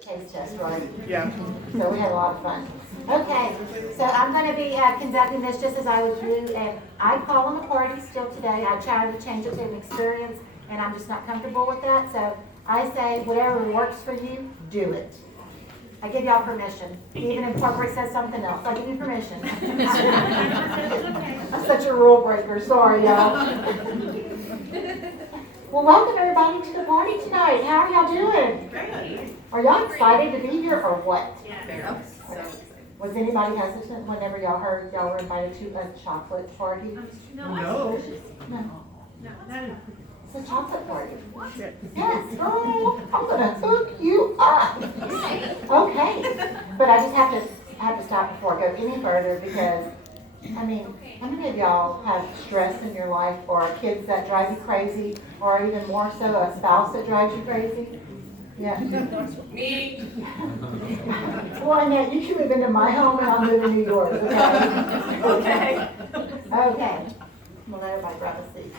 Taste test, right? Yeah. So we had a lot of fun. Okay, so I'm going to be conducting this just as I would do, and I call them a party still today. I try to change it to an experience, and I'm just not comfortable with that. So I say whatever works for you, do it. I give y'all permission. Even if corporate says something else, I give you permission. I'm such a rule breaker. Sorry, y'all. Well, welcome everybody to the party tonight. How are y'all doing? Great. Are y'all excited to be here or what? Yeah. Was anybody hesitant whenever y'all heard y'all were invited to a chocolate party? No. No. No. It's a chocolate party. Shit. Yes, girl. I'm gonna hook you up. Okay. But I just have to stop before I go any further because I mean, how many of y'all have stress in your life or kids that drive you crazy or even more so a spouse that drives you crazy? Yeah. Me. Well, Annette, you should move into my home and I'll move to New York, okay? Okay. Okay. We'll let everybody grab a seat.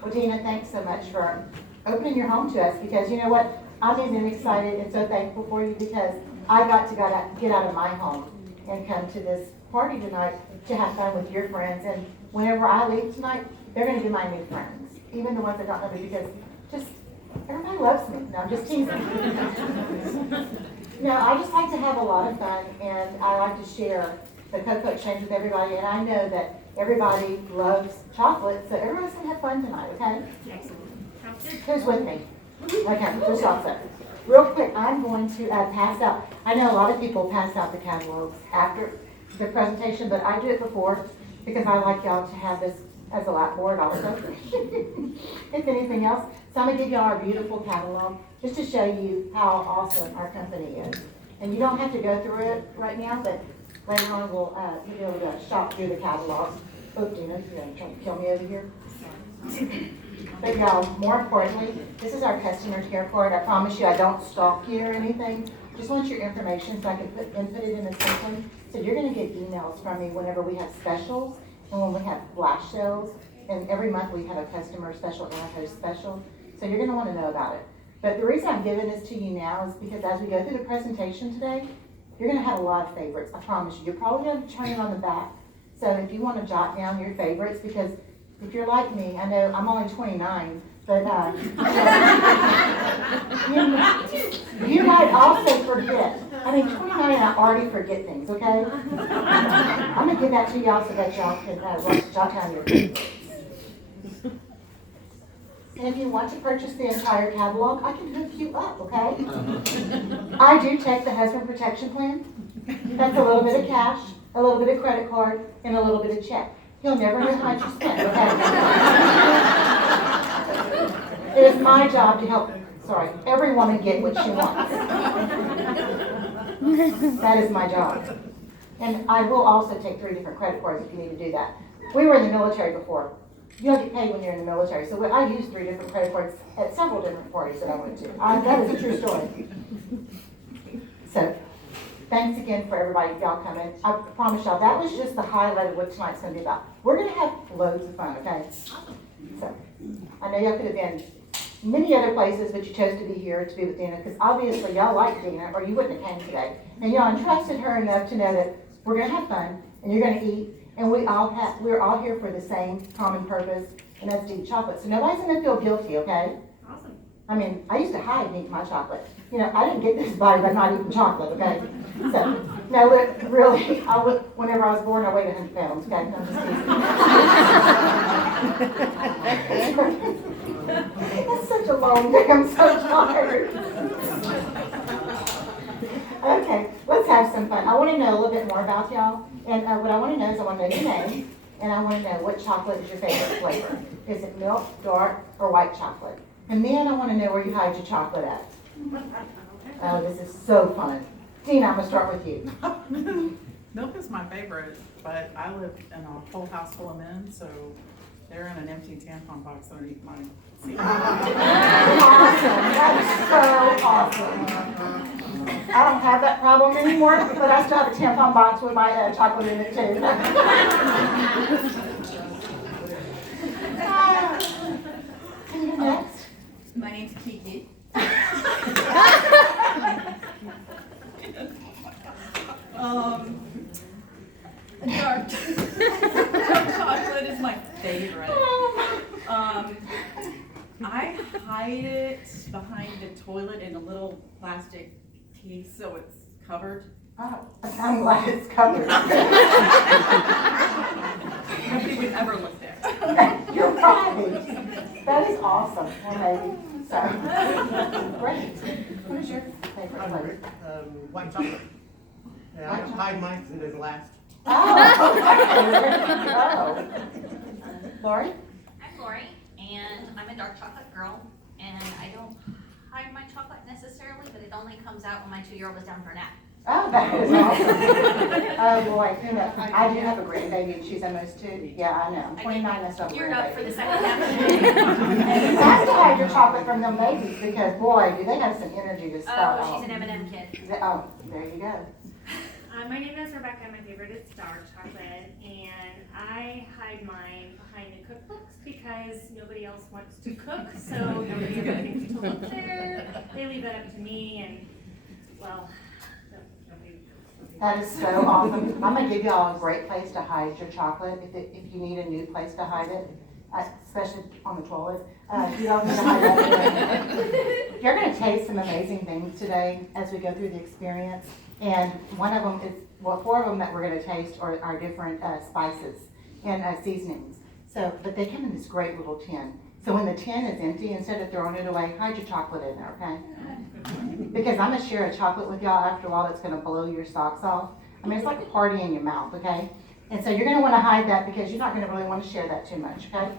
Well, Gina, thanks so much for opening your home to us because you know what? I'm even excited and so thankful for you because I got to get out of my home and come to this party tonight to have fun with your friends. And whenever I leave tonight, they're going to be my new friends, even the ones that don't know me because just everybody loves me. No, I'm just teasing. No, I just like to have a lot of fun and I like to share the cocoa exchange with everybody. And I know that everybody loves chocolate, so everyone's going to have fun tonight, okay? Who's with me? Okay, just also. Real quick, I'm going to pass out. I know a lot of people pass out the catalogs after the presentation, but I do it before because I like y'all to have this as a blackboard also. If anything else. So I'm going to give y'all our beautiful catalog just to show you how awesome our company is. And you don't have to go through it right now, but later on we'll be able to shop through the catalog. Oh, Dina, you're going to try to kill me over here? But y'all, more importantly, this is our customer care card. I promise you I don't stalk you or anything. Just want your information so I can input it in the system. So you're going to get emails from me whenever we have specials and when we have flash sales. And every month we have a customer special and a host special. So you're going to want to know about it. But the reason I'm giving this to you now is because as we go through the presentation today, you're going to have a lot of favorites. I promise you. You're probably going to turn it on the back. So if you want to jot down your favorites, because if you're like me, I know I'm only 29, but you might also forget. I mean, 29, I already forget things, okay? I'm going to give that to y'all so that y'all can jot down your favorites. And if you want to purchase the entire catalog, I can hook you up, okay? I do take the husband protection plan. That's a little bit of cash, a little bit of credit card, and a little bit of check. He'll never know how much you spent, okay? It is my job to help, every woman get what she wants. That is my job. And I will also take 3 different credit cards if you need to do that. We were in the military before. You don't get paid when you're in the military. So I used 3 different credit cards at several different parties that I went to. That is a true story. So, thanks again for everybody, y'all coming. I promise y'all, that was just the highlight of what tonight's going to be about. We're going to have loads of fun, okay? So, I know y'all could have been many other places, but you chose to be here to be with Dina, because obviously y'all like Dina, or you wouldn't have came today. And y'all entrusted her enough to know that we're going to have fun, and you're going to eat, and we're all here for the same common purpose, and that's to eat chocolate. So nobody's going to feel guilty, okay? Awesome. I mean, I used to hide and eat my chocolate. You know, I didn't get this body by not eating chocolate, okay? So, no, look, really, whenever I was born, I weighed 100 pounds, okay? No, I'm just teasing. That's such a long day, I'm so tired. Okay, let's have some fun. I want to know a little bit more about y'all. And what I want to know is I want to know your name, and I want to know what chocolate is your favorite flavor. Is it milk, dark, or white chocolate? And then I want to know where you hide your chocolate at. Oh, this is so fun. Tina, I'm going to start with you. Milk is my favorite, but I live in a whole house full of men, so they're in an empty tampon box underneath my seat. Awesome. That is so awesome. I don't have that problem anymore, but I still have a tampon box with my chocolate in it too. Next. My name's Kiki. it behind the toilet in a little plastic case, so it's covered. Oh, I'm glad it's covered. Nobody would ever look there. You're right. That is awesome. Well, maybe. So, great. What is your favorite flavor? White chocolate. Yeah, I hide mine because it doesn't last. Oh, okay. Lori? I'm Lori, and I'm a dark chocolate girl, and I don't hide my chocolate necessarily, but it only comes out when my 2-year-old is down for a nap. Oh, that is awesome. Oh, boy. You know, I do have a grandbaby, and she's almost 2. Yeah, I know. I'm 29, that's not a Geared up for the grandbaby. second half. You have to hide your chocolate from them babies, because, boy, do they have some energy to start Oh, off. she's an M&M kid. Oh, there you go. My name is Rebecca. My favorite is dark chocolate, and I hide mine behind the cookbooks because nobody else wants to cook, so nobody ever thinks to look there. They leave that up to me, and well, nobody. That is so awesome. I'm gonna give y'all a great place to hide your chocolate if you need a new place to hide it, especially on the toilet. You don't need to hide that. You're gonna taste some amazing things today as we go through the experience. And one of them is, well, 4 of them that we're gonna taste are different spices and seasonings. So, but they come in this great little tin. So when the tin is empty, instead of throwing it away, hide your chocolate in there, okay? Because I'm gonna share a chocolate with y'all after a while that's gonna blow your socks off. I mean, it's like a party in your mouth, okay? And so you're gonna wanna hide that because you're not gonna really wanna share that too much, okay?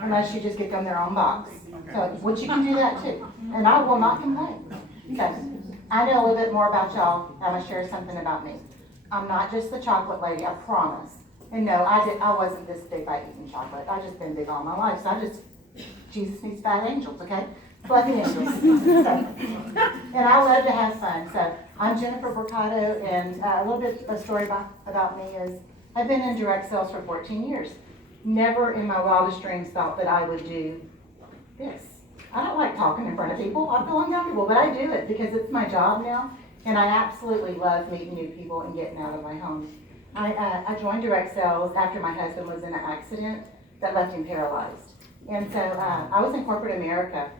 Unless you just get them their own box. So, which you can do that too. And I will not complain. So, I know a little bit more about y'all. I'm gonna share something about me. I'm not just the chocolate lady, I promise. And no, I wasn't this big by eating chocolate. I've just been big all my life. So Jesus needs fat angels, okay? Fluffy angels. So, and I love to have fun. So I'm Jennifer Borcato, and a little bit of a story about me is I've been in direct sales for 14 years. Never in my wildest dreams thought that I would do this. I don't like talking in front of people. I feel uncomfortable, but I do it because it's my job now, and I absolutely love meeting new people and getting out of my home. I joined direct sales after my husband was in an accident that left him paralyzed. And so I was in corporate America,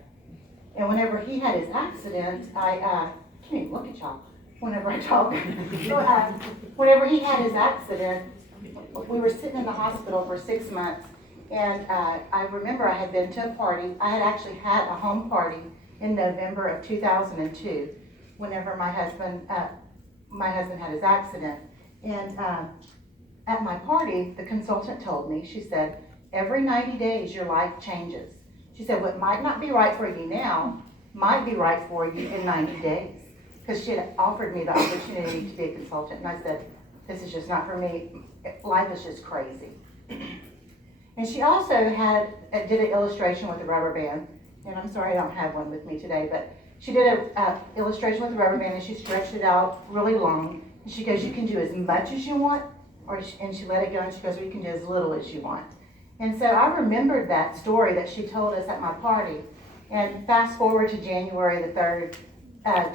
and whenever he had his accident, I can't even look at y'all whenever I talk. Whenever he had his accident, we were sitting in the hospital for 6 months. And I remember I had been to a party. I had actually had a home party in November of 2002 whenever my husband had his accident. And at my party, the consultant told me, she said, every 90 days your life changes. She said, what might not be right for you now might be right for you in 90 days. Because she had offered me the opportunity to be a consultant. And I said, this is just not for me. Life is just crazy. And she also did an illustration with a rubber band, and I'm sorry I don't have one with me today, but she did an illustration with a rubber band, and she stretched it out really long, and she goes, you can do as much as you want, and she let it go, and she goes, or you can do as little as you want. And so I remembered that story that she told us at my party, and fast forward to January the 3rd,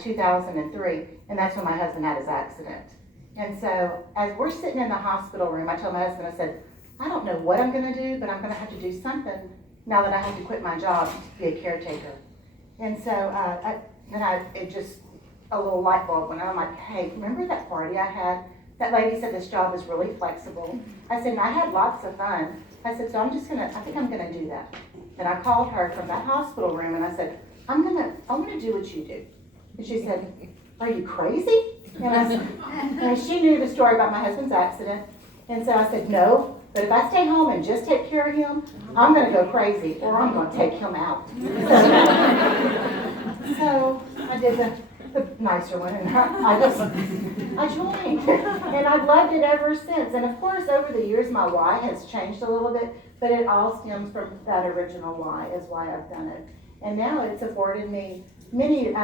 2003, and that's when my husband had his accident. And so as we're sitting in the hospital room, I told my husband, I said, I don't know what I'm going to do, but I'm going to have to do something now that I have to quit my job to be a caretaker. And so it just, a little light bulb went on. I'm like, hey, remember that party I had? That lady said this job is really flexible. I said, and I had lots of fun. I said, so I think I'm going to do that. And I called her from that hospital room and I said, I'm going to do what you do. And she said, are you crazy? And I said, and she knew the story about my husband's accident. And so I said, no. But if I stay home and just take care of him, I'm going to go crazy, or I'm going to take him out. So I did the nicer one, and I joined, and I've loved it ever since. And of course, over the years, my why has changed a little bit, but it all stems from that original why, is why I've done it. And now it's afforded me many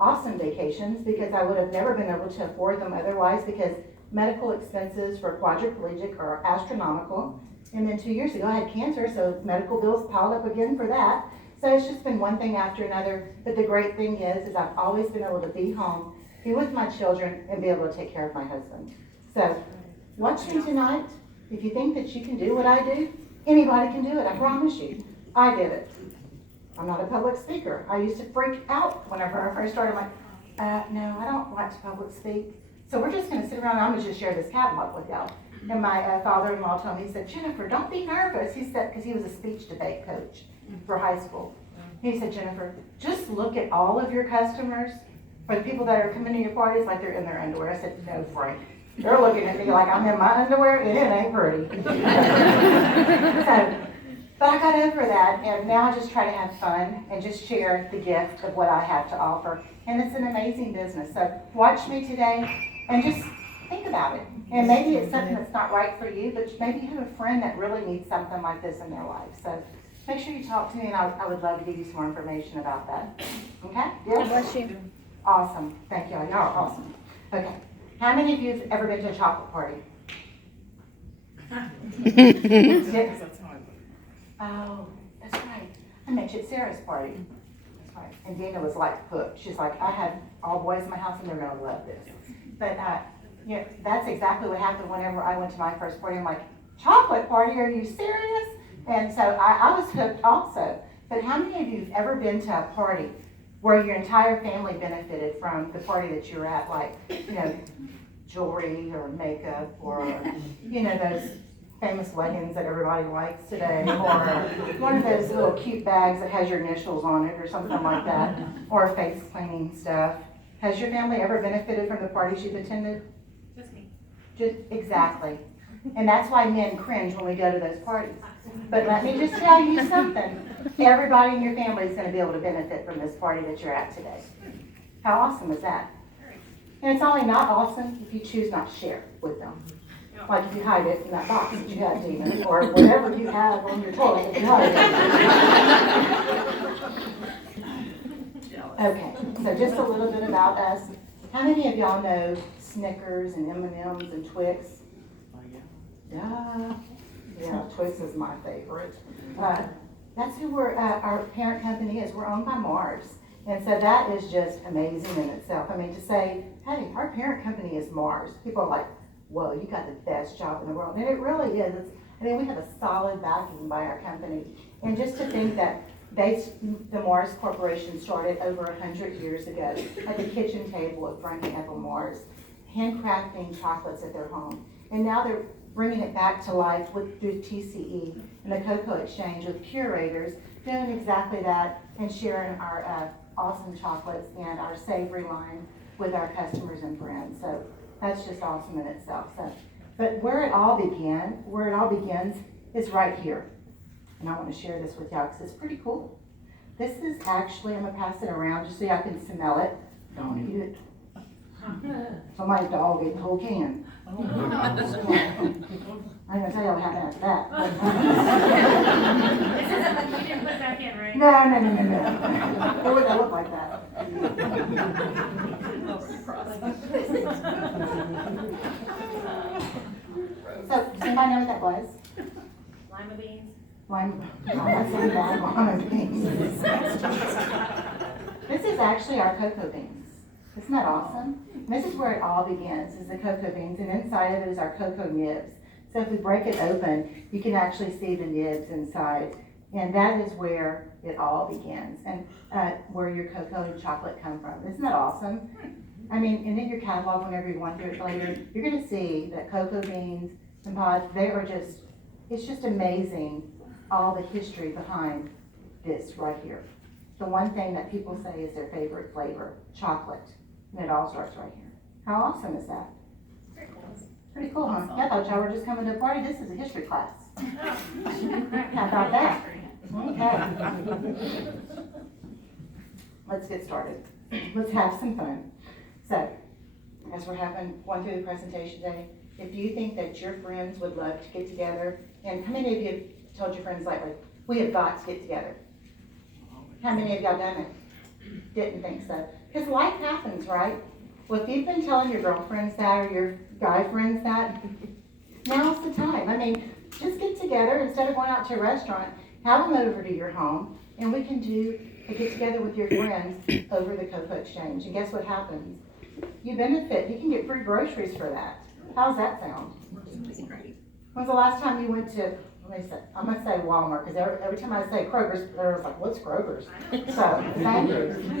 awesome vacations, because I would have never been able to afford them otherwise, because medical expenses for quadriplegic are astronomical. And then 2 years ago I had cancer, so medical bills piled up again for that. So it's just been one thing after another. But the great thing is I've always been able to be home, be with my children, and be able to take care of my husband. So watch me tonight. If you think that you can do what I do, anybody can do it, I promise you. I did it. I'm not a public speaker. I used to freak out whenever I first started. I'm like, no, I don't like to public speak. So we're just gonna sit around, I'm gonna just share this catalog with y'all. And my father-in-law told me, he said, Jennifer, don't be nervous. He said, because he was a speech debate coach for high school. He said, Jennifer, just look at all of your customers, for the people that are coming to your parties like they're in their underwear. I said, no, Frank. They're looking at me like I'm in my underwear and it ain't pretty. So, but I got over that, and now I just try to have fun and just share the gift of what I have to offer. And it's an amazing business. So watch me today and just think about it. And maybe it's something that's not right for you, but maybe you have a friend that really needs something like this in their life. So make sure you talk to me, and I would love to give you some more information about that. Okay? God bless you. Awesome. Thank you. Y'all are awesome. Okay. How many of you have ever been to a chocolate party? Because that's how I look. Oh, that's right. I met you at Sarah's party. That's right. And Dina was like hooked. She's like, I had all boys in my house and they're gonna love this. But yeah, that's exactly what happened whenever I went to my first party. I'm like, chocolate party? Are you serious? And so I was hooked also. But how many of you have ever been to a party where your entire family benefited from the party that you were at, like, you know, jewelry or makeup or, you know, those famous leggings that everybody likes today, or one of those little cute bags that has your initials on it or something like that, or face cleaning stuff. Has your family ever benefited from the parties you've attended? Just me. Just exactly. And that's why men cringe when we go to those parties. But let me just tell you something. Everybody in your family is going to be able to benefit from this party that you're at today. How awesome is that? And it's only not awesome if you choose not to share with them. Like if you hide it in that box that you have, Dina, or whatever you have on your toilet that you hide it. Okay, so just a little bit about us. How many of y'all know Snickers and M&Ms and Twix? Oh, yeah. Yeah, Twix is my favorite. That's who our parent company is. We're owned by Mars. And so that is just amazing in itself. I mean, to say, hey, our parent company is Mars. People are like, whoa, you got the best job in the world. And it really is. I mean, we have a solid backing by our company. And just to think that the Mars Corporation started over 100 years ago at the kitchen table of Frank and Ethel Mars, handcrafting chocolates at their home. And now they're bringing it back to life through TCE and the Cocoa Exchange with curators, doing exactly that and sharing our awesome chocolates and our savory line with our customers and friends. So that's just awesome in itself. So, but where it all begins is right here. And I want to share this with y'all because it's pretty cool. This is actually, I'm going to pass it around just so y'all can smell it. Don't eat it. Somebody's dog ate the whole can. I ain't gonna tell you what happened after that. This isn't what you didn't put back in, right? No. It wouldn't look like that. So, does anybody know what that was? Lima beans. Lime, that's really bad, lima beans. This is actually our cocoa beans. Isn't that awesome? And this is where it all begins, is the cocoa beans, and inside of it is our cocoa nibs. So if we break it open, you can actually see the nibs inside. And that is where it all begins, and where your cocoa and chocolate come from. Isn't that awesome? I mean, and in your catalog, whenever you want to it later, you're gonna see that cocoa beans and pods, they are just, it's just amazing, all the history behind this right here. The one thing that people say is their favorite flavor, chocolate. And it all starts right here. How awesome is that? Pretty cool, huh? I thought y'all were just coming to a party. This is a history class. How about that? Okay. Let's get started. Let's have some fun. So, as we're going through the presentation today, if you think that your friends would love to get together, and how many of you have told your friends lately, we have got to get together? How many of y'all done it? Didn't think so. Because life happens, right? Well, if you've been telling your girlfriends that or your guy friends that, now's the time. I mean, just get together instead of going out to a restaurant. Have them over to your home, and we can do a get together with your friends over the Cocoa Exchange. And guess what happens? You benefit. You can get free groceries for that. How's that sound? When's the last time you went to, let me say, I'm gonna say Walmart, because every time I say Kroger's, they're like, what's Kroger's? So, thank you.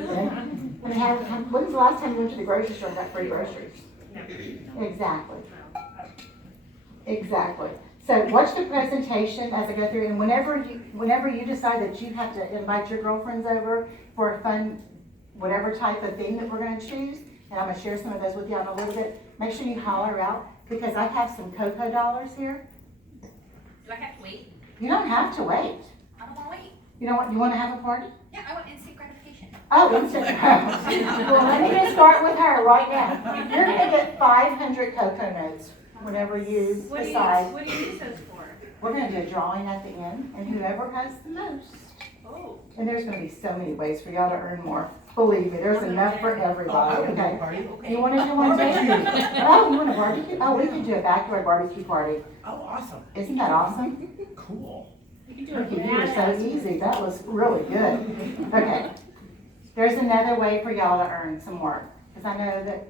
And when's the last time you went to the grocery store and got free groceries? No. Exactly, No. exactly. So watch the presentation as I go through, and whenever you decide that you have to invite your girlfriends over for a fun, whatever type of thing that we're gonna choose, and I'm gonna share some of those with you in a little bit, make sure you holler out, because I have some cocoa dollars here. Do I have to wait? You don't have to wait. I don't wanna wait. You know what, you wanna have a party? Yeah, I want instant gratification. Oh, instant. Well, let me just start with her right now. You're gonna get 500 cocoa notes whenever you What do you decide. use those for? We're gonna do a drawing at the end, and whoever has the most. Oh. And there's gonna be so many ways for y'all to earn more. Believe me, there's enough for I everybody, would do a okay? party. You wanna do one too? Oh, you want a barbecue? Oh, we could do a backyard barbecue party. Oh, awesome. Isn't that awesome? Cool. Look at you, you were so easy. That was really good. Okay. There's another way for y'all to earn some more. Because I know that,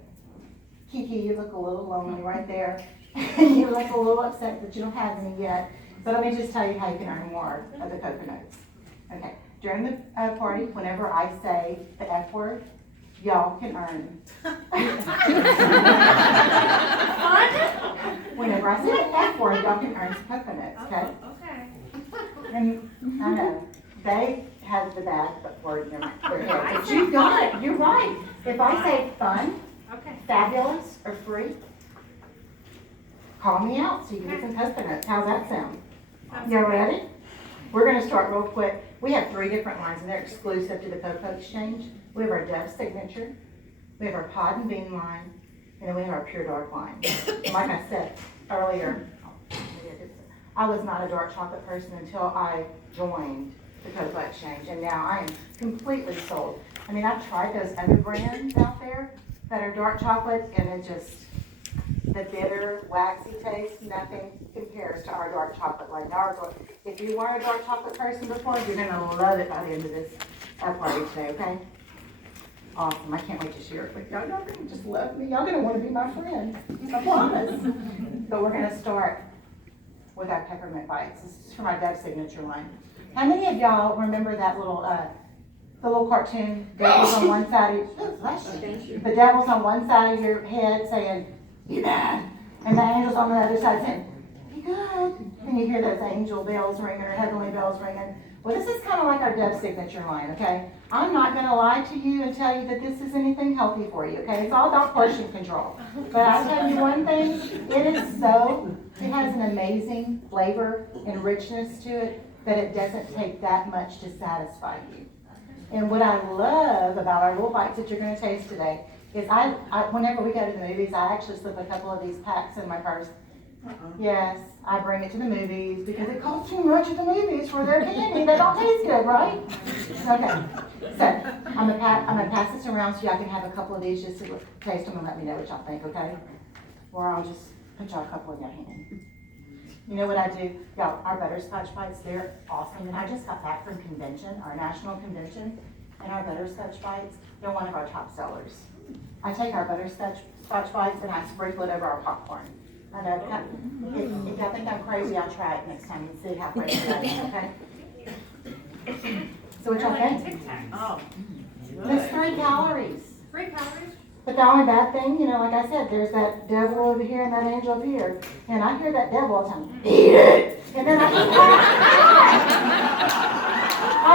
Kiki, you look a little lonely right there. You look a little upset that you don't have any yet. But let me just tell you how you can earn more of the coconuts. Okay. During the party, whenever I say the F word, y'all can earn. Whenever I say the F word, y'all can earn some coconuts, okay? Okay. And I know, they have the bad word in their head, but you got it, you're right. If I say fun, Okay. fabulous, or free, call me out so you can get some coconuts. How's that sound? Y'all ready? We're gonna start real quick. We have 3 different lines and they're exclusive to the Cocoa Exchange. We have our Dove Signature, we have our Pod and Bean line, and then we have our Pure Dark line. And like I said earlier, I was not a dark chocolate person until I joined the Cocoa Exchange, and now I am completely sold. I mean, I've tried those other brands out there that are dark chocolate, and it just, the bitter, waxy taste, nothing compares to our dark chocolate line. If you weren't a dark chocolate person before, you're gonna love it by the end of this party today, okay? Awesome, I can't wait to share it with y'all. Y'all gonna just love me. Y'all gonna wanna be my friend, I promise. But we're gonna start with our peppermint bites. This is from our Dove Signature line. How many of y'all remember that little, the little cartoon, devil's on one side of your, the devil's on one side of your head saying, "You bad," and the angel's on the other side saying, "Be good." And you hear those angel bells ringing or heavenly bells ringing. Well, this is kind of like our Dove Signature line, okay? I'm not gonna lie to you and tell you that this is anything healthy for you, okay? It's all about portion control. But I'll tell you one thing, it has an amazing flavor and richness to it that it doesn't take that much to satisfy you. And what I love about our little bites that you're gonna taste today is whenever we go to the movies, I actually slip a couple of these packs in my purse. Yes, I bring it to the movies because it costs too much at the movies for their candy. They don't taste good, right? Okay, so I'm gonna pass this around so y'all can have a couple of these just to taste them and let me know what y'all think, okay? Or I'll just put y'all a couple in your hand. You know what I do? Y'all, our butterscotch bites, they're awesome. And I just got back from convention, our national convention, and our butterscotch bites, they're one of our top sellers. I take our butterscotch bites and I sprinkle it over our popcorn. I know, if y'all think I'm crazy, I'll try it next time and see how crazy that is, okay? So what y'all think? Tic Tacs. Oh. There's 3 calories. 3 calories? But the only bad thing, you know, like I said, there's that devil over here and that angel over here. And I hear that devil all the time, "Eat it!" And then I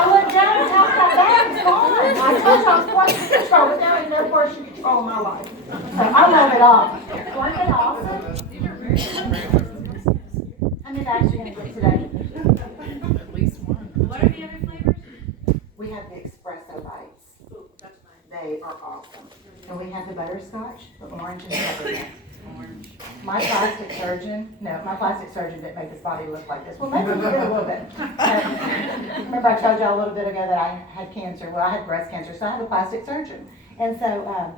look down and half that bag's gone. I told you I was portion control, but there ain't no portion control in my life. So I love it all. Wasn't it awesome? How many bags are you gonna get today? At least one. What are the other flavors? We have the espresso bites. Ooh, that's nice. They are awesome. And we have the butterscotch, the orange and peppermint. Orange. My plastic surgeon didn't make his body look like this. Well, maybe he did a little bit. Remember I told y'all a little bit ago that I had cancer. Well, I had breast cancer, so I have a plastic surgeon. And so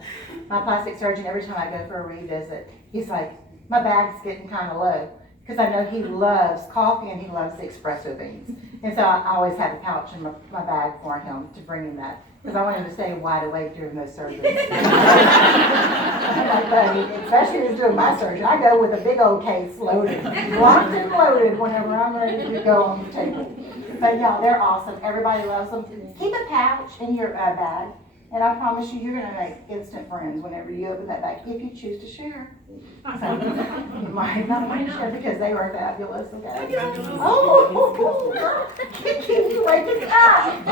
my plastic surgeon, every time I go for a revisit, he's like, my bag's getting kind of low. Because I know he loves coffee and he loves the espresso beans. And so I always have a pouch in my bag for him to bring him that because I want him to stay wide awake during those surgeries. Especially if he's doing my surgery. I go with a big old case loaded, locked and loaded whenever I'm ready to go on the table. But yeah, they're awesome. Everybody loves them. Keep a pouch in your bag, and I promise you, you're going to make instant friends whenever you open that bag, if you choose to share. So, you might not want to share because they were fabulous. Okay? Oh, girl, keep you waking up.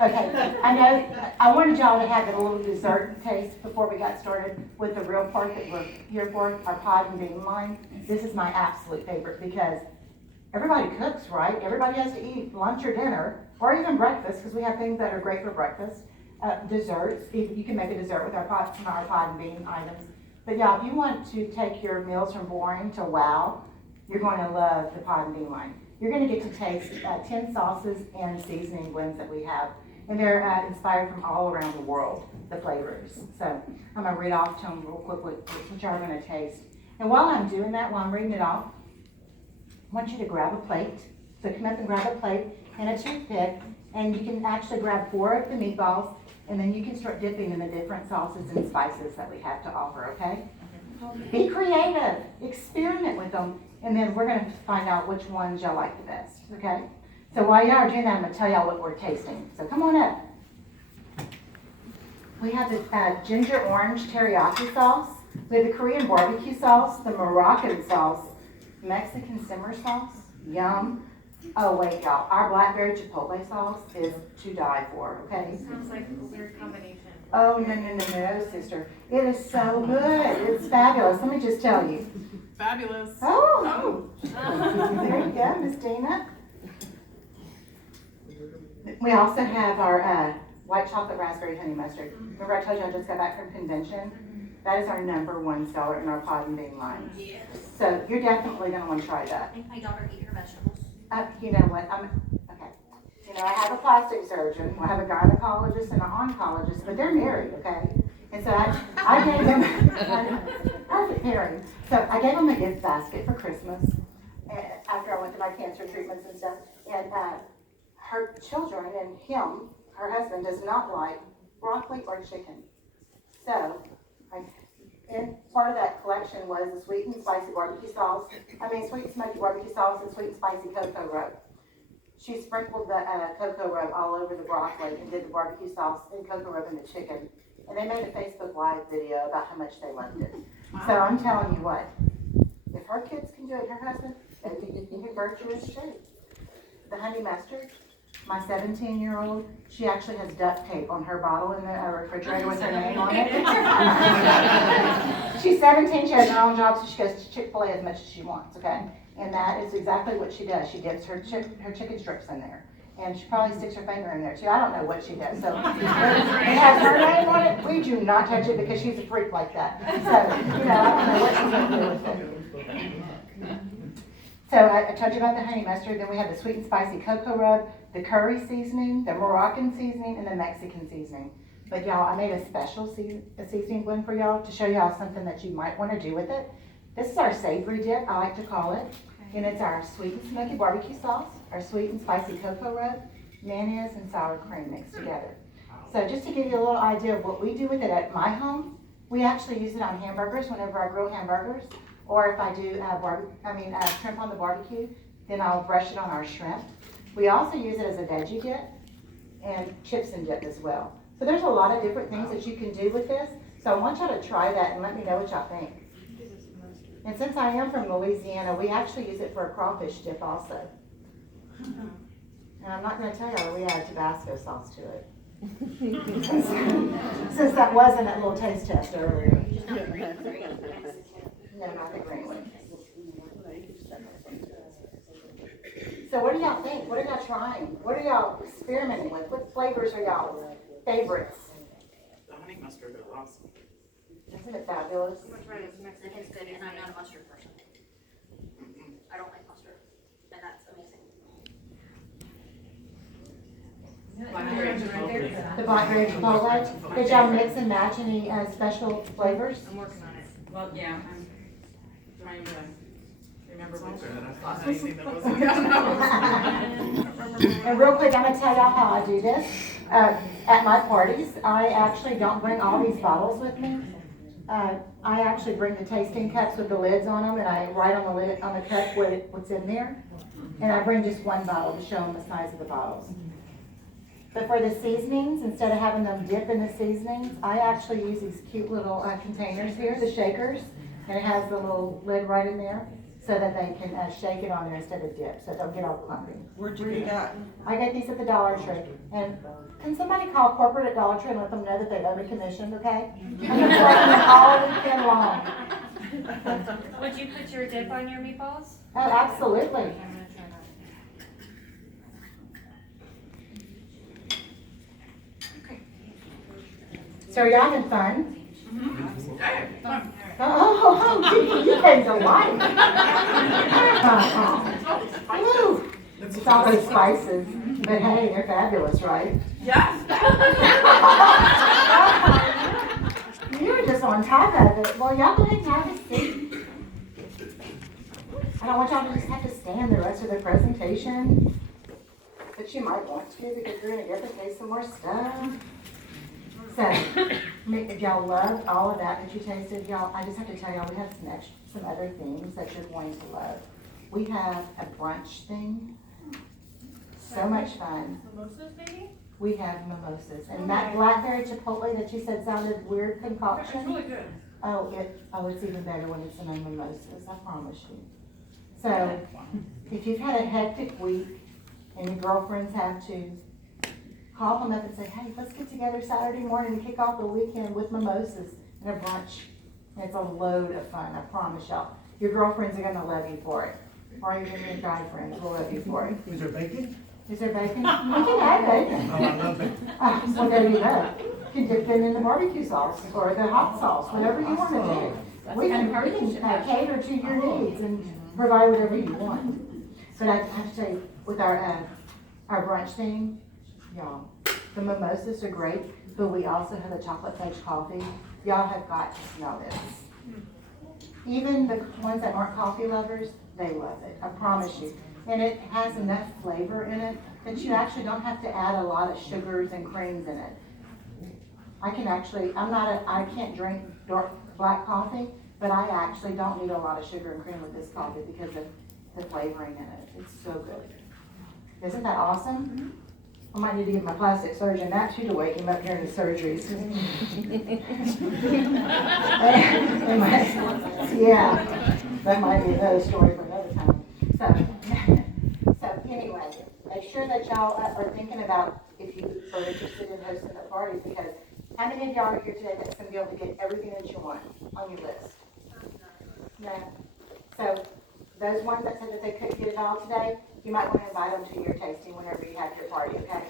Okay, I know, I wanted y'all to have a little dessert taste before we got started with the real part that we're here for, our pod and bean line. This is my absolute favorite because everybody cooks, right? Everybody has to eat lunch or dinner, or even breakfast, because we have things that are great for breakfast. Desserts, you can make a dessert with our pod and bean items. But yeah, if you want to take your meals from boring to wow, you're going to love the pod and bean line. You're going to get to taste 10 sauces and seasoning blends that we have. And they're inspired from all around the world, the flavors. So I'm going to read off to them real quick what you're going to taste. And while I'm doing that, while I'm reading it off, I want you to grab a plate. So come up and grab a plate and a toothpick, and you can actually grab 4 of the meatballs, and then you can start dipping in the different sauces and spices that we have to offer, okay? Be creative, experiment with them, and then we're going to find out which ones y'all like the best, okay? So while y'all are doing that, I'm going to tell y'all what we're tasting. So come on up. We have the ginger orange teriyaki sauce. We have the Korean barbecue sauce, the Moroccan sauce, Mexican simmer sauce, yum. Oh wait, y'all, our blackberry chipotle sauce is to die for, okay? Sounds like a weird combination. Oh, no, sister. It is so good. It's fabulous. Let me just tell you. Fabulous. Oh. There you go, Miss Dina. We also have our white chocolate raspberry honey mustard. Remember I told you I just got back from convention? That is our #1 seller in our pod and bean line. Yes. So you're definitely going to want to try that. Make my daughter eat her vegetables. You know what? Okay. You know, I have a plastic surgeon, I have a gynecologist and an oncologist, but they're married, okay? And so I gave them, perfect pairing. So I gave them a gift basket for Christmas after I went to my cancer treatments and stuff. And her children and him, her husband, does not like broccoli or chicken. So, and part of that collection was the sweet and spicy barbecue sauce. Sweet and smoky barbecue sauce and sweet and spicy cocoa rub. She sprinkled the cocoa rub all over the broccoli and did the barbecue sauce and cocoa rub in the chicken. And they made a Facebook Live video about how much they loved it. Wow. So I'm telling you what, if her kids can do it, her husband, you can virtuous too. The honey mustard, my 17-year-old, she actually has duct tape on her bottle in the refrigerator with her name on it. She's 17, she has her own job, so she goes to Chick-fil-A as much as she wants, okay? And that is exactly what she does. She dips her chicken strips in there. And she probably sticks her finger in there too. I don't know what she does. So it has her name on it. We do not touch it because she's a freak like that. So, I don't know what she's going to do with it. So I told you about the honey mustard. Then we have the sweet and spicy cocoa rub, the curry seasoning, the Moroccan seasoning, and the Mexican seasoning. But y'all, I made a special seasoning blend for y'all to show y'all something that you might want to do with it. This is our savory dip, I like to call it. And it's our sweet and smoky barbecue sauce, our sweet and spicy cocoa rub, mayonnaise, and sour cream mixed together. So just to give you a little idea of what we do with it at my home, we actually use it on hamburgers whenever I grill hamburgers. Or if I do shrimp on the barbecue, then I'll brush it on our shrimp. We also use it as a veggie dip and chips and dip as well. So there's a lot of different things that you can do with this. So I want y'all to try that and let me know what y'all think. And since I am from Louisiana, we actually use it for a crawfish dip also. And I'm not going to tell y'all we add Tabasco sauce to it. Since that wasn't a little taste test earlier. No, not the green one. So what do y'all think? What are y'all trying? What are y'all experimenting with? What flavors are y'all favorites? The honey mustard is awesome. Isn't it fabulous? It is good, and I'm not a mustard person. I don't like mustard, and that's amazing. The blackberry chipotle. Did y'all mix and match any special flavors? I'm working on it. Well, yeah, I'm trying to remember which good. last anything that was. And real quick, I'm gonna tell y'all how I do this. At my parties, I actually don't bring all these bottles with me. I actually bring the tasting cups with the lids on them, and I write on the lid, on the cup what's in there. And I bring just one bottle to show them the size of the bottles. But for the seasonings, instead of having them dip in the seasonings, I actually use these cute little containers here, the shakers, and it has the little lid right in there, so that they can shake it on there instead of dip, so it don't get all clumpy. Where'd you get that? I get these at the Dollar Tree, and can somebody call corporate at Dollar Tree and let them know that they owe me commission, okay? I'm gonna work them all weekend long. Would you put your dip on your meatballs? Oh, absolutely. I'm gonna try that. So are y'all having fun? Oh, you came to life. Woo. It's all those spices, but hey, they're fabulous, right? Yes. You're just on top of it. Well, y'all go ahead and have a seat. I don't want y'all to just have to stand the rest of the presentation, but you might want to because you're gonna get to taste some more stuff. So, if y'all loved all of that you tasted, y'all, I just have to tell y'all, we have some other things that you're going to love. We have a brunch thing. So much fun. Mimosas, maybe? We have mimosas. And that blackberry chipotle that you said sounded weird It's concoction. really good. Oh, it's even better when it's in a mimosas, I promise you. So, if you've had a hectic week and your girlfriends have to, call them up and say, hey, let's get together Saturday morning and kick off the weekend with mimosas and a brunch. And it's a load of fun, I promise y'all. Your girlfriends are gonna love you for it. Or even your guy friends will love you for it. Is there bacon? Is there bacon? We can add bacon. Oh, I love bacon. Well, there you go. You can dip them in the barbecue sauce or the hot sauce, whatever you want to do. We can cater to your needs and provide whatever you want. But I have to tell you, with our brunch thing, y'all, the mimosas are great, but we also have a chocolate fudge coffee. Y'all have got to smell this. Even the ones that aren't coffee lovers, they love it, I promise you. And it has enough flavor in it that you actually don't have to add a lot of sugars and creams in it. I can't drink dark black coffee, but I actually don't need a lot of sugar and cream with this coffee because of the flavoring in it. It's so good. Isn't that awesome? I might need to give my plastic surgeon that too to wake him up during the surgeries. Yeah, that might be another story for another time. So anyway, make sure that y'all are thinking about if you are interested in hosting the parties, because how many of y'all are here today that's going to be able to get everything that you want on your list? No. So those ones that said that they couldn't get it all today, you might want to invite them to your tasting whenever you have your party, okay?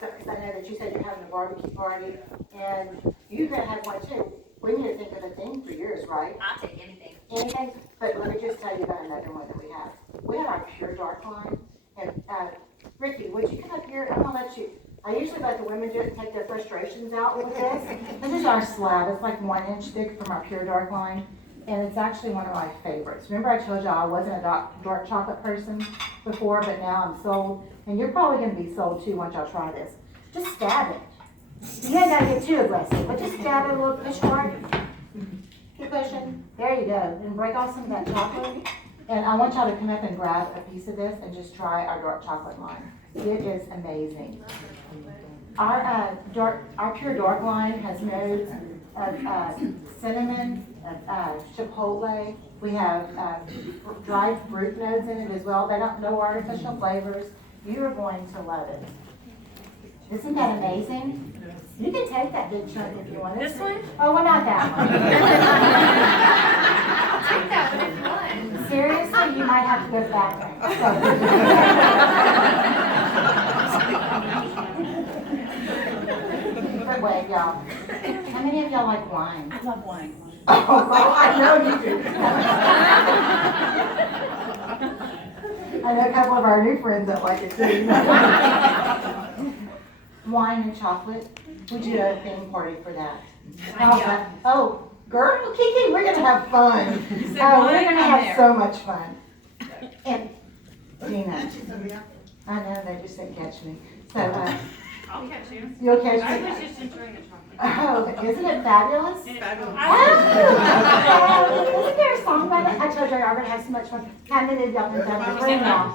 So, because I know that you said you're having a barbecue party, and you could have one too. We need to think of a thing for yours, right? I'll take anything. Anything, but let me just tell you about another one that we have. We have our Pure Dark line, and Ricky, would you come up here? I'm gonna let you. I usually let the women do it and take their frustrations out with this. This is our slab. It's like 1 inch thick from our Pure Dark line, and it's actually one of my favorites. Remember I told y'all I wasn't a dark chocolate person before, but now I'm sold, and you're probably gonna be sold too once y'all try this. Just stab it. You ain't gotta get too aggressive, but just stab it a little, push hard. Keep pushing. There you go. And break off some of that chocolate. And I want y'all to come up and grab a piece of this and just try our dark chocolate line. It is amazing. Our Pure Dark line has notes of cinnamon, chipotle. We have dried fruit notes in it as well. They don't no artificial flavors. You are going to love it. Isn't that amazing? You can take that big chunk if you want. This one? Oh, well, not that one. I'll take that one if you want. Seriously, you might have to go to the bathroom. But wait, y'all. How many of y'all like wine? I love wine. Oh, I know you do. I know a couple of our new friends that like it too. Wine and chocolate. We do a theme party for that. Oh, Girl, Kiki, we're gonna have fun. said Oh, we're mine, gonna I'm have there. so much fun. And Gina, I know, they just didn't catch me. So, I'll catch you. you'll catch I me. was just enjoying the chocolate. Oh, isn't it fabulous? Fabulous. Oh, isn't there a song about it? I told you, y'all gonna have so much fun. How many of y'all think I'm free now?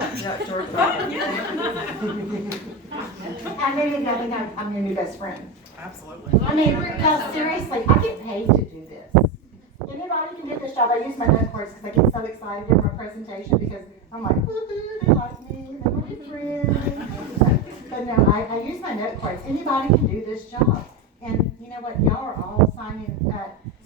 How many of y'all think I'm your new best friend? Absolutely. I mean, no, seriously, I get paid to do this. Anybody can do this job. I use my note cards because I get so excited during my presentation because I'm like, woohoo, they like me, they want to be friends. But no, I use my note cards. Anybody can do this job. And you know what? Y'all are all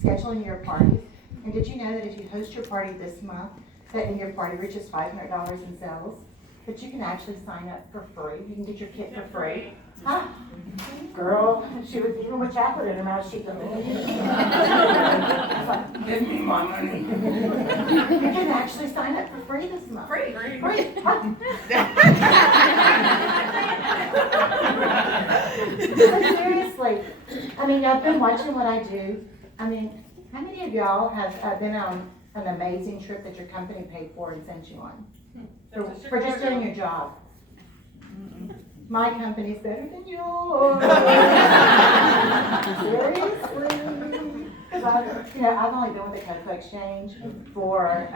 scheduling your parties. And did you know that if you host your party this month, that and your party reaches $500 in sales, that you can actually sign up for free. You can get your kit for free. Huh? Girl, she was even with chocolate in her mouth. She goes, give me my money. You can actually sign up for free this month. Free. Free. So seriously, I mean, I've been watching what I do. I mean, how many of y'all have been on an amazing trip that your company paid for and sent you on? For just doing your job. My company's better than yours. Seriously. I've only been with the Cocoa Exchange for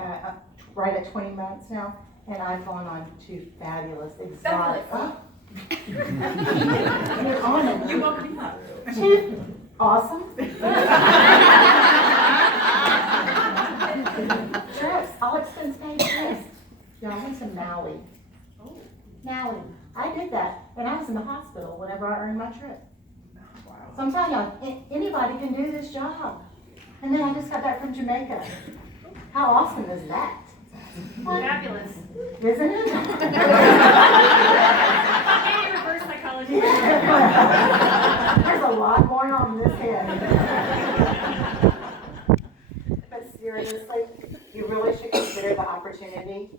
right at 20 months now, and I've gone on to fabulous, exotic. You're on it. You welcome me up. Two awesome trips, all expense paid trips. Y'all went to Maui. Maui. I did that, and I was in the hospital whenever I earned my trip. Wow. So I'm telling y'all, anybody can do this job. And then I just got back from Jamaica. How awesome is that? Fabulous. Isn't it? Maybe reverse psychology. There's a lot going on in this head. But seriously, you really should consider the opportunity.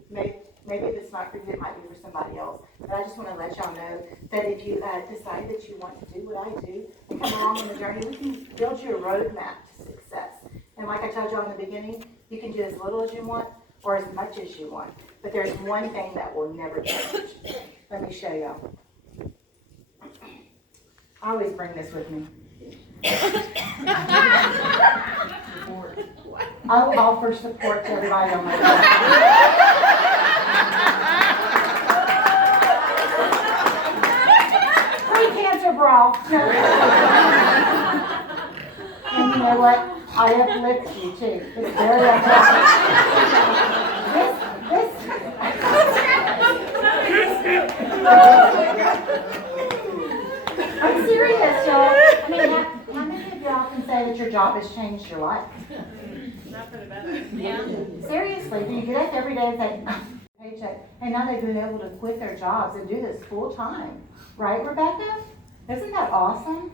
Maybe if it's not for you, it might be for somebody else. But I just want to let y'all know that if you decide that you want to do what I do and come along on the journey, we can build you a roadmap to success. And like I told y'all in the beginning, you can do as little as you want or as much as you want. But there's one thing that will never change. Let me show y'all. I always bring this with me. I'll offer support to everybody on my team. Free cancer bra. And you know what? I uplift you too. It's very I'm serious, y'all. I mean, how many of y'all can say that your job has changed your life? Not for the better. Yeah. Seriously, do you get up every day and say, paycheck, and now they've been able to quit their jobs and do this full time, right, Rebecca? Isn't that awesome?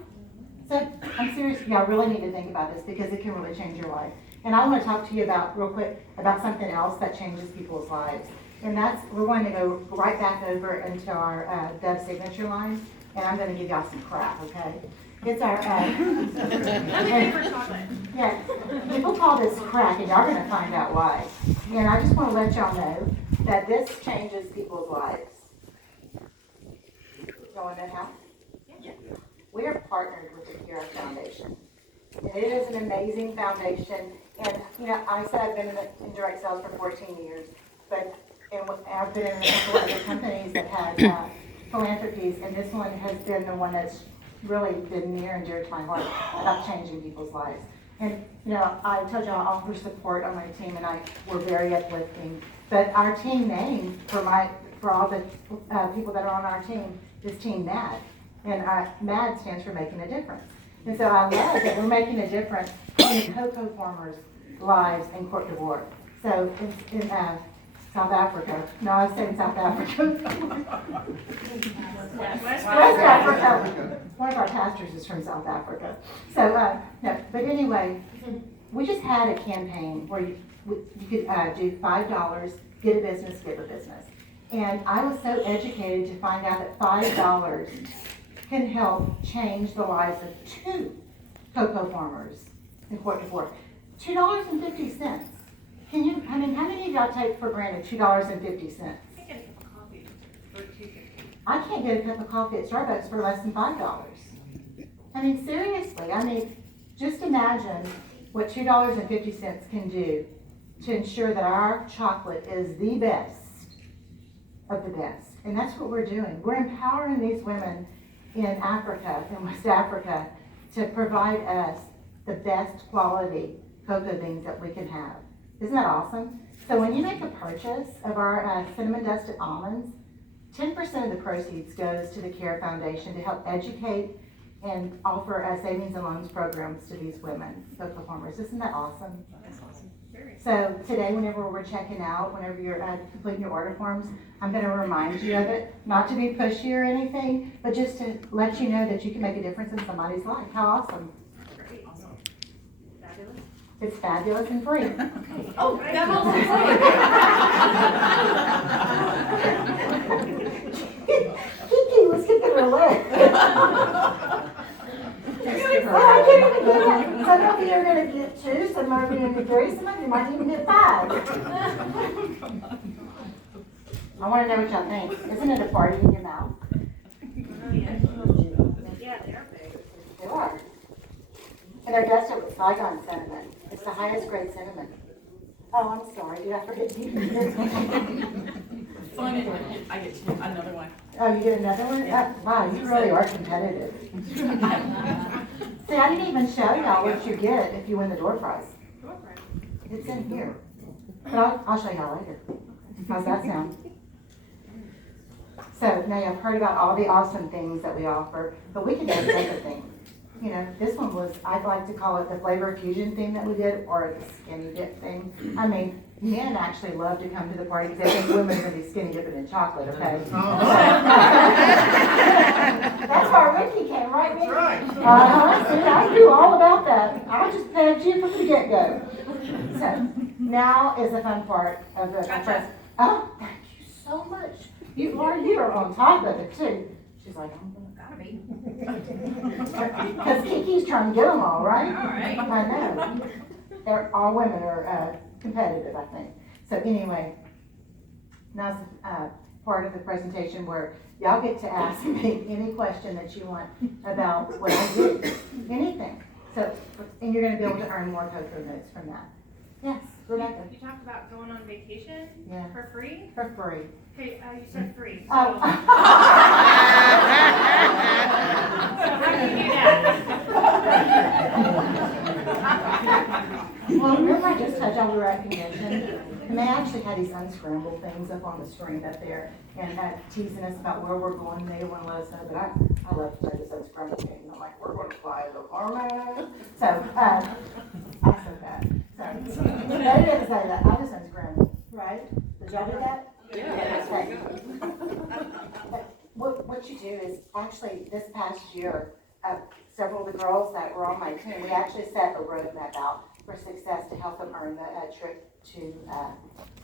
So I'm serious, y'all really need to think about this because it can really change your life. And I want to talk to you real quick about something else that changes people's lives. And we're going to go right back over into our Dove signature line, and I'm going to give y'all some crap, okay? It's our, Favorite chocolate. yeah, people call this crack, and y'all are going to find out why. And I just want to let y'all know that this changes people's lives. Y'all want to know how? Yeah. We are partnered with the Curates Foundation. And it is an amazing foundation. And, I said I've been in direct sales for 14 years, but I've been in a couple other companies that had philanthropies, and this one has been the one that's really been near and dear to my heart about changing people's lives. And, I told you I offer support on my team, and we're very uplifting. But our team name for all the people that are on our team is Team MAD. And MAD stands for making a difference. And so I love that we're making a difference in the cocoa farmers' lives in Cote d'Ivoire. So in South Africa. No, I said in South Africa. West Africa. One of our pastors is from South Africa. So, no, but anyway, we just had a campaign where you could do $5, get a business, give a business. And I was so educated to find out that $5 can help change the lives of 2 cocoa farmers in Cote d'Ivoire. $2.50. Can you, I mean, how many of y'all take for granted $2.50? I get a cup of coffee for $2.50. I can't get a cup of coffee at Starbucks for less than $5. I mean, seriously, I mean, just imagine what $2.50 can do to ensure that our chocolate is the best of the best. And that's what we're doing. We're empowering these women in Africa, in West Africa, to provide us the best quality cocoa beans that we can have. Isn't that awesome? So when you make a purchase of our cinnamon dusted almonds, 10% of the proceeds goes to the CARE Foundation to help educate and offer savings and loans programs to these women, cocoa farmers. Isn't that awesome? That's awesome. So today, whenever we're checking out, whenever you're completing your order forms, I'm going to remind you of it, not to be pushy or anything, but just to let you know that you can make a difference in somebody's life. How awesome. Great. Awesome. Fabulous. It's fabulous and free. Oh, that Kiki was kicking her leg. I can't even get it. Some of you are going to get 2, some of you are going to get 3, some of you might even get 5. I want to know what y'all think. Isn't it a party in your mouth? Oh, yeah. Yeah, they're big. They are. And they're dusted with Saigon cinnamon. It's the highest grade cinnamon. Oh, I'm sorry. Did I forget you? Fun anyway. I get another one. Oh, you get another one? Yeah. Wow, you really are competitive. See, I didn't even show y'all what you get if you win the door prize. It's in here. But I'll show y'all later. How's that sound? So now you've heard about all the awesome things that we offer, but we can do other things. You know, this one was, I'd like to call it the flavor fusion thing that we did, or the skinny dip thing. I mean, men actually love to come to the party because they think women are going to be skinny dipping in chocolate, okay? That's why Ricky came, right, Ricky? That's right. See, I knew all about that. I just pegged you from the get-go. So, now is the fun part of the Gotcha. Oh, thank you so much. You are on top of it, too. She's like, I'm gonna. Gotta be. Because Kiki's trying to get them all, right? All right. I know. All women are competitive, I think. So anyway, now's part of the presentation where y'all get to ask me any question that you want about what I do, anything. So, and you're going to be able to earn more cocoa notes from that. Yes, Rebecca. You talked about going on vacation Yeah. for free? For free. Okay, you said free. Oh. So how do you do that? Well, remember I just told y'all we were at convention, and they actually had these unscrambled things up on the screen up there, and teasing us about where we're going, and they didn't want to let us know, but I love to play this unscrambled game, and I'm like, we're going to fly to Florida. So, I said that. So, they didn't say that, I just unscrambled, right? Did y'all do that? Yeah. Okay. But what you do is, actually, this past year, several of the girls that were on my team, we actually set a roadmap out for success to help them earn the trip to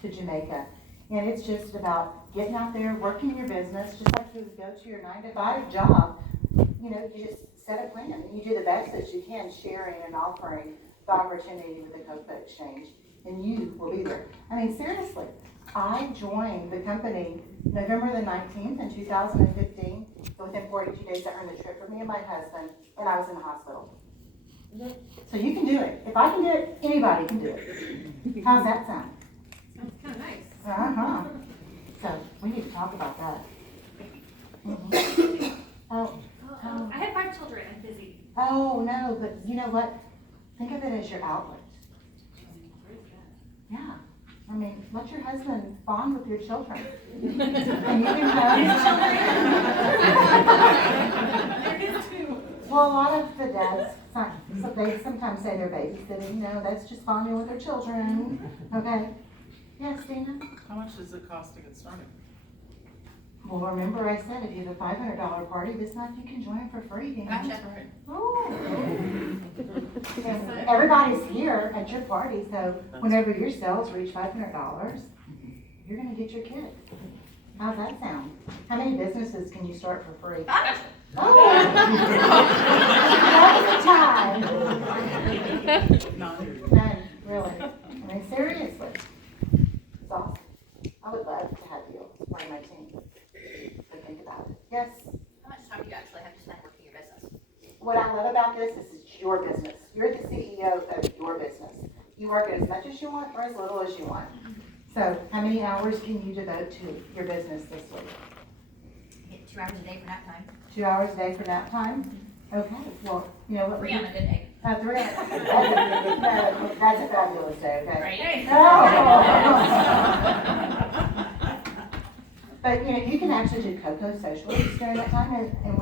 Jamaica. And it's just about getting out there, working your business, just like you would go to your 9-to-5 job. You know, you just set a plan and you do the best that you can, sharing and offering the opportunity with the Cocoa Exchange. And you will be there. I mean, seriously, I joined the company November the 19th in 2015. So within 42 days, I earned the trip for me and my husband, and I was in the hospital. So you can do it. If I can do it, anybody can do it. How's that sound? Sounds kind of nice. Uh-huh. So we need to talk about that. Mhm. Oh, I have 5 children. I'm busy. oh no, but you know what? Think of it as your outlet. Yeah. I mean, let your husband bond with your children. And you can have. Well, a lot of the dads, they sometimes say they're babysitting, you know, that's just bonding with their children. Okay? Yes, Dina? How much does it cost to get started? Well, remember I said if you have a $500 party this month, you can join for free, Dina. Gotcha. That's right. Oh. And everybody's here at your party, so whenever your sales reach $500, you're gonna get your kit. How's that sound? How many businesses can you start for free? Gotcha. Oh! That was a tie. None. None. what I love about this is it's your business. You're the CEO of your business. You work as much as you want or as little as you want. So how many hours can you devote to your business this week? Get 2 hours a day for nap time. 2 hours a day for nap time? Okay, well, you know what? 3 on a good day. 3. That's a fabulous day, okay? Right? But, you know, you can actually do cocoa socials during that time, and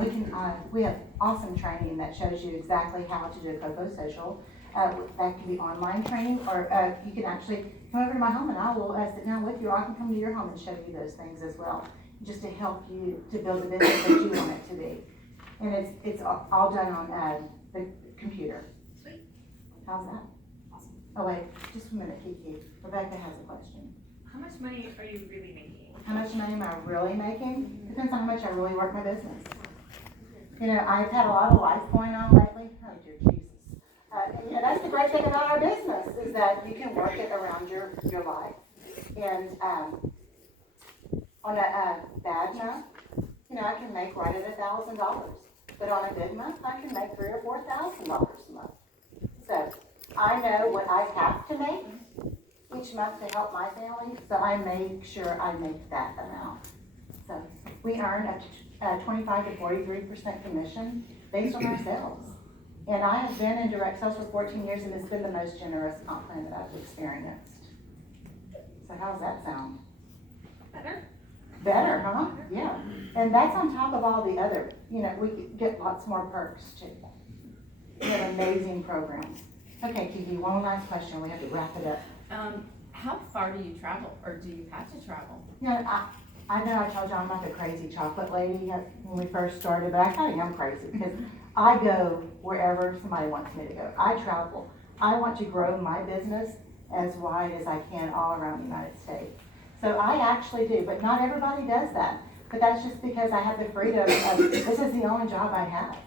we have awesome training that shows you exactly how to do a cocoa social. That can be online training, or you can actually come over to my home and I will sit down with you, or I can come to your home and show you those things as well, just to help you to build the business that you want it to be. And it's all done on the computer. Sweet. How's that? Awesome. Oh wait, just a minute, Kiki. Rebecca has a question. How much money are you really making? How much money am I really making? Depends on how much I really work my business. You know, I've had a lot of life going on lately. Oh dear Jesus. And, you know, that's the great thing about our business is that you can work it around your life. And on a bad month, you know, I can make right at $1,000. But on a good month, I can make $3,000 or $4,000 a month. So I know what I have to make each month to help my family, so I make sure I make that amount. So we earn a 25 to 43% commission based on our sales. And I have been in direct sales for 14 years, and it's been the most generous comp plan that I've experienced. So how's that sound? Better? Better, huh? Yeah. And that's on top of all the other, you know, we get lots more perks too. We have amazing programs. Okay, Kiki, one last question. We have to wrap it up. How far do you travel, or do you have to travel? You know, I know I told you I'm not the crazy chocolate lady when we first started, but I kind of am crazy because I go wherever somebody wants me to go. I travel. I want to grow my business as wide as I can all around the United States. So I actually do, but not everybody does that. But that's just because I have the freedom of, this is the only job I have.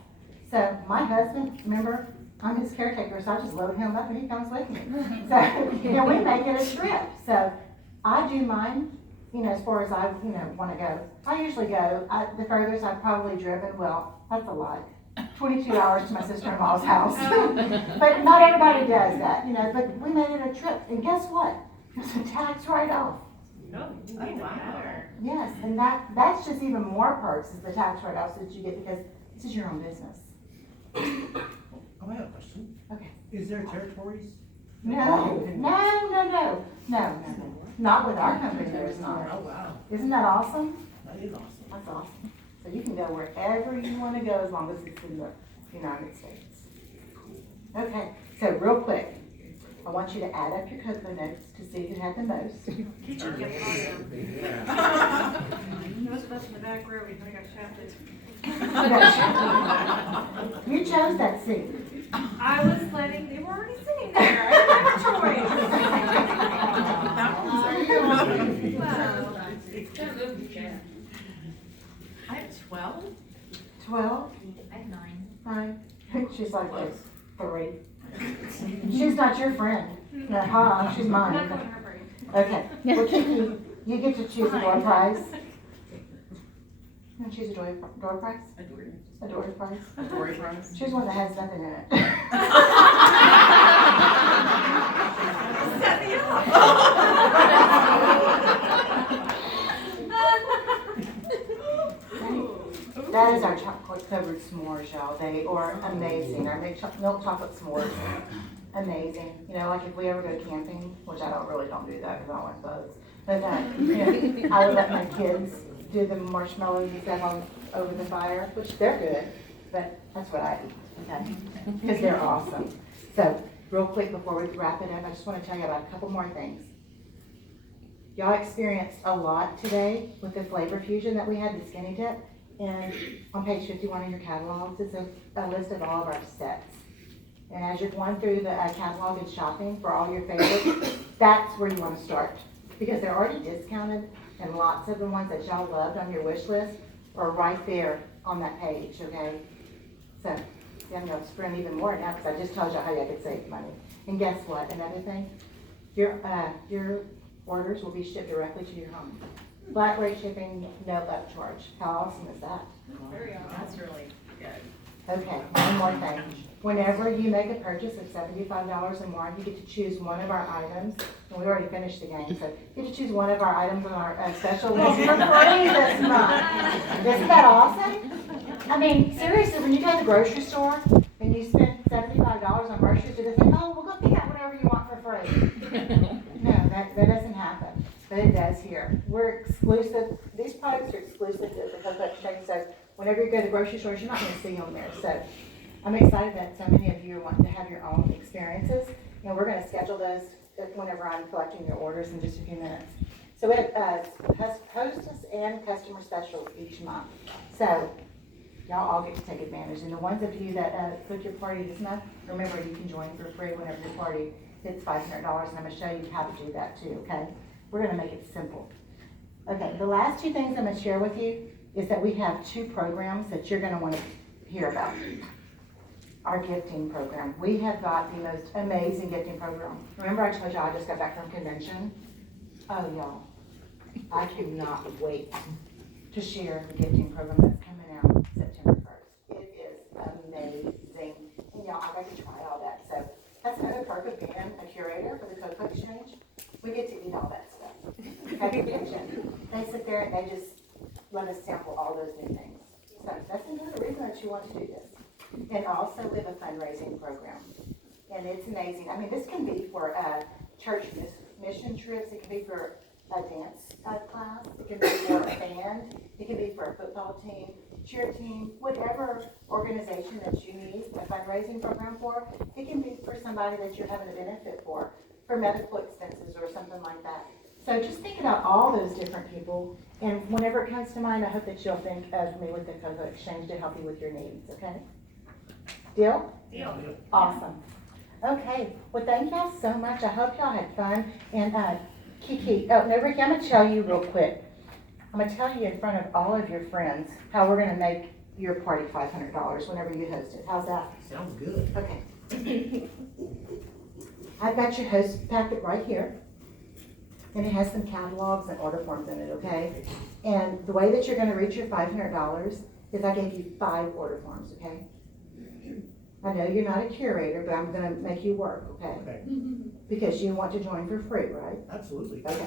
So my husband, remember, I'm his caretaker, so I just load him up and he comes with me. So, you know, we make it a trip. So I do mine, you know, as far as I, you know, want to go. I usually go, the furthest I've probably driven, well, that's a lot. 22 hours to my sister-in-law's house. But not everybody does that, you know, but we made it a trip. And guess what? It's a tax write-off. No, Oh, wow. better. Yes, and that's just even more perks is the tax write-offs that you get because this is your own business. Oh, I have a question. Okay. Is there territories? No. Not with our company, there's Oh, not. wow. Isn't that awesome? That is awesome. That's awesome. So you can go wherever you want to go as long as it's in the United States. Okay, so real quick, I want you to add up your cocoa notes to see who had the most. Kitchen kept calling them. Those of us in the back row, we kind of got shafted. You chose that seat. I was letting, they were already sitting there. I didn't have a choice. I have 12. 12? I have 9. 9? She's like this. 3. She's not your friend. No, she's I'm not mine. going to her party. Okay, well, Kiki, you get to choose a door prize. You want to choose a door prize? A door prize? A Dory prize? Choose one that has nothing in it. Set me up. That is our chocolate covered s'mores, y'all. They are amazing. Our milk chocolate s'mores are amazing. You know, like if we ever go camping, which I don't do that because I don't like bugs. But you know, I would let my kids do the marshmallows and stuff over the fire, which they're good, but that's what I eat, okay? Because they're awesome. So, real quick before we wrap it up, I just want to tell you about a couple more things. Y'all experienced a lot today with the flavor fusion that we had, the skinny dip. And on page 51 of your catalogs is a list of all of our sets. And as you're going through the catalog and shopping for all your favorites, that's where you want to start. Because they're already discounted, and lots of the ones that y'all loved on your wish list are right there on that page, okay? So, see, I'm going to sprint even more now because I just told you how you could save money. And guess what? Another thing, your orders will be shipped directly to your home. Flat rate shipping, no upcharge. How awesome is that? Very awesome. That's really good. Okay, one more thing. Whenever you make a purchase of $75 or more, you get to choose one of our items, and we already finished the game, so you get to choose one of our items on our special list for free this month. Isn't that awesome? I mean, seriously, when you go to the grocery store and you spend $75 on groceries, do they think, oh, well, go pick out whatever you want for free? No, that doesn't happen, but it does here. We're exclusive, these products are exclusive to the Cocoa Exchange, so whenever you go to the grocery stores, you're not gonna see them there, so. I'm excited that so many of you are wanting to have your own experiences, and we're gonna schedule those whenever I'm collecting your orders in just a few minutes. So we have hostess and customer specials each month. So y'all all get to take advantage. And the ones of you that book your party this month, remember you can join for free whenever your party hits $500, and I'm gonna show you how to do that too, okay? We're gonna make it simple. Okay, the last two things I'm gonna share with you is that we have two programs that you're gonna wanna hear about. Our gifting program. We have got the most amazing gifting program. Remember I told you I just got back from convention? Oh, y'all, I cannot wait to share the gifting program that's coming out September 1st. It is amazing. And y'all, I got to try all that. So that's another perk of being a curator for the Cocoa Exchange. We get to eat all that stuff at the convention. They sit there and they just let us sample all those new things. So that's another reason that you want to do this. And also we have a fundraising program. And it's amazing. I mean, this can be for church mission trips. It can be for a dance class. It can be for a band. It can be for a football team, cheer team, whatever organization that you need a fundraising program for. It can be for somebody that you're having a benefit for medical expenses or something like that. So just think about all those different people. And whenever it comes to mind, I hope that you'll think of me with the Cocoa Exchange to help you with your needs, okay? Deal? Deal. Awesome. Okay, well, thank y'all so much. I hope y'all had fun. And Kiki, no, Ricky, I'm gonna tell you real quick. I'm gonna tell you in front of all of your friends how we're gonna make your party $500 whenever you host it. How's that? Sounds good. Okay. I've got your host packet right here. And it has some catalogs and order forms in it, okay? And the way that you're gonna reach your $500 is I gave you 5 order forms, okay? I know you're not a curator, but I'm gonna make you work, okay? Okay, Because you want to join for free, right? absolutely. Okay.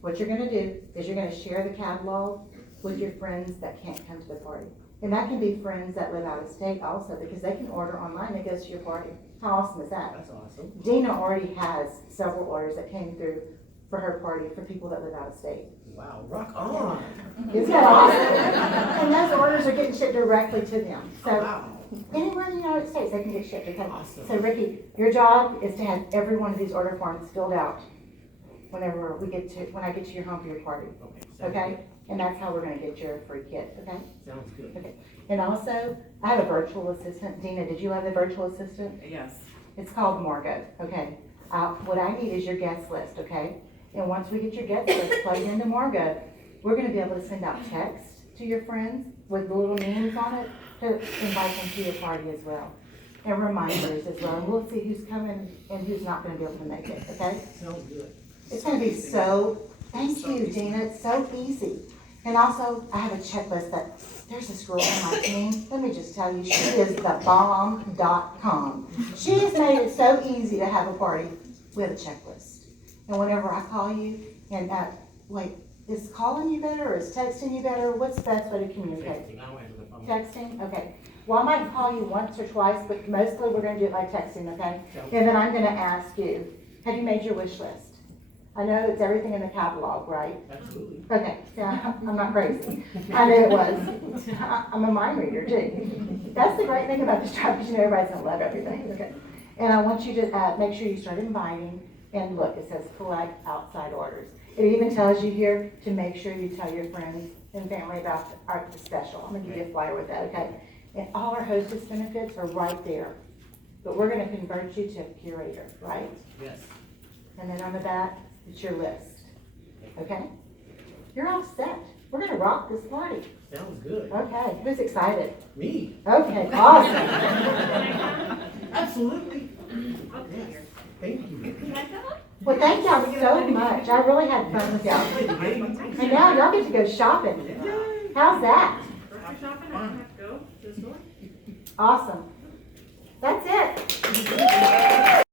What you're gonna do is you're gonna share the catalog with your friends that can't come to the party. And that can be friends that live out of state also, because they can order online and it goes to your party. How awesome is that? That's awesome. Dina already has several orders that came through for her party for people that live out of state. Wow, rock on. Isn't that awesome? And those orders are getting shipped directly to them. Oh, So wow. anywhere in the United States, they can get shipped. Okay? Awesome. So Ricky, your job is to have every one of these order forms filled out when I get to your home for your party. Okay. Sounds Okay? And that's how we're gonna get your free kit, okay? good. Sounds good. Okay. And also, I have a virtual assistant. Dina, did you have the virtual assistant? Yes. It's called Margot, okay? What I need is your guest list, okay? And once we get your guest list plugged into Margot, we're gonna be able to send out text to your friends with little names on it to invite them to your party as well. And reminders as well. And we'll see who's coming and who's not gonna be able to make it, okay? Sounds good. It's gonna be thank you, Dina, it's so easy. And also, I have a checklist that, there's this girl on my team, let me just tell you, she is the bomb.com. She has made it so easy to have a party with a checklist. And whenever I call you, and wait, is calling you better or is texting you better? What's the best way to communicate? Texting, I don't answer the phone. Texting, okay. Well, I might call you once or twice, but mostly we're gonna do it by texting, okay? Sounds And then I'm gonna ask you, have you made your wish list? I know it's everything in the catalog, right? Absolutely. Okay, yeah, I'm not crazy. I knew it was. I'm a mind reader too. That's the great thing about this job, because you know everybody's gonna love everything, okay? And I want you to make sure you start inviting, and look, it says collect outside orders. It even tells you here to make sure you tell your friends and family about the special. I'm gonna give you a flyer with that, okay? And all our hostess benefits are right there. But we're gonna convert you to a curator, right? Yes. And then on the back, it's your list, okay? You're all set. We're gonna rock this party. Sounds good. Okay, who's excited? Me? Okay, awesome. Absolutely. I'll be Yes. here. Thank you. Can I come up? Well, thank y'all so much. I really had fun with y'all. And now y'all get to go shopping. How's that? Grocery shopping, I don't have to go to the store. Awesome.